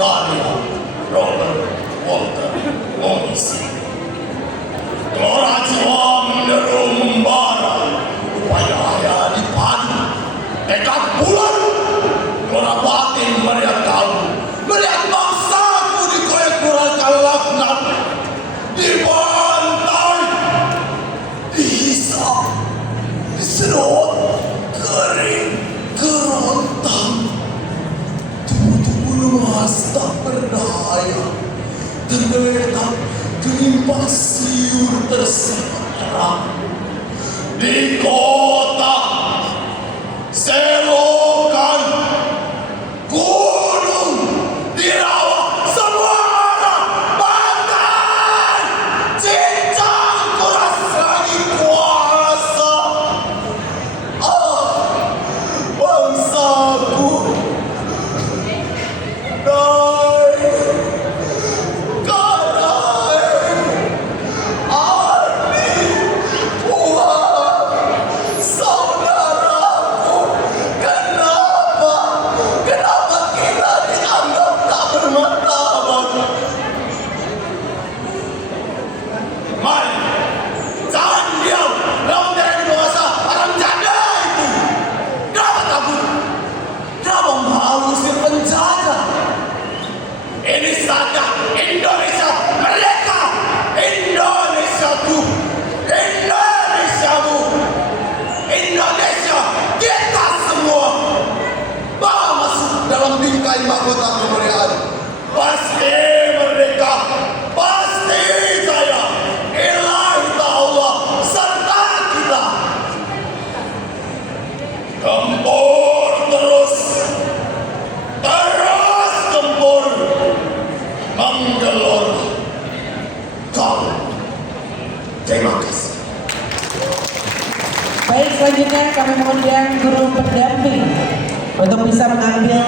karya Robert Walter Morrison. Gelora jiwa menderu membara, upaya ayah dipadu, tekad bulan, gelora batin melihat kalbu, melihat bangsaku dikoyak kurangkan laknat, dibantai, dihisap, disedot, kering, kerontang, tubuh-tubuh lemas tak berdaya, tergeletak gelimpang siur terserak di kota, selokan, gunung, di rawa, semua arah, pantai, cincang kuras lagi kuasa. Bangsaku, ini saatnya Indonesia merdeka, Indonesiaku, Indonesiamu, Indonesia kita semua. Bawa masuk dalam bingkai mahkota kemuliaan. Pasti merdeka, pasti jaya. Ilahi ta'ala serta kita. Gempur terus gempur, menggelora. Kau, terima kasih. Baik, selanjutnya kami mengundang guru pendamping untuk bisa mengambil